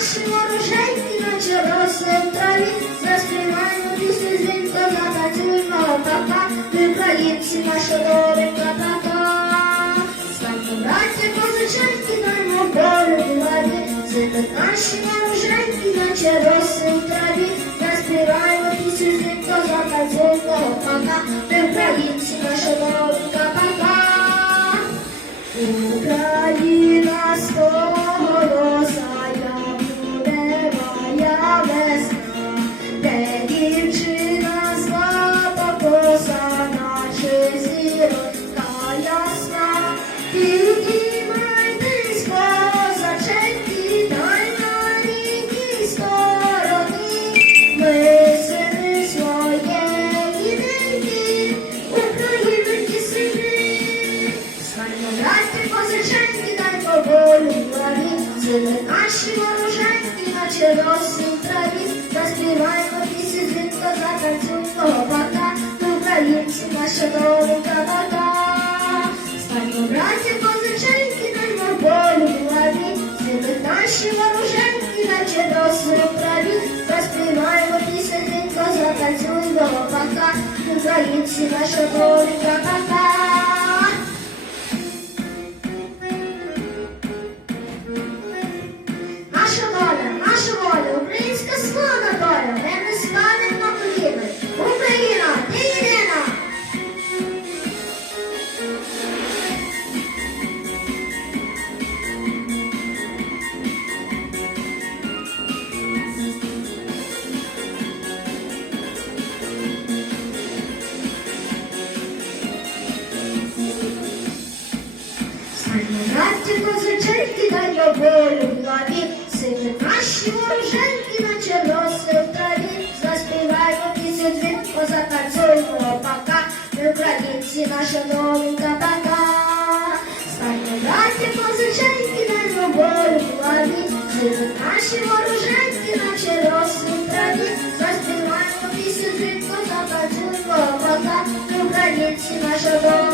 Наші вороженьки, наче роси в траві, заспіваємо пісню дзвінко, затанцюємо така, ми українці, наша доленька така. Станьмо, браті, козаченьки, даймо волю владі, сидить наші вороженьки, наче роси в траві, заспіваємо пісню дзвінко, затанцюємо така, ми українці, наша доленька така. Україна Сили наші вороженьки, наче роси в траві, Заспіваємо пісні дзвінко, затанцюємо пока, Ми українці, наша доленька така. Станьмо браті позиченьки, дай поволю в главі, Сили наші вороженьки, наче роси в траві, Заспіваємо пісні дзвінко, затанцюємо пока, Ми українці, наша доленька така. Станьмо, браті козаченьки, дай волю в главі, Сили наші вороженьки, наче роси в траві, Заспіваємо пісню дзвінко, затанцюємо пока, Ми українці, наша доленька така. Станьмо, браті козаченьки, дай волю в главі, Сили наші вороженьки, наче роси в траві, Заспіваємо пісню дзвінко, затанцюємо пока, Ми українці, наша доленька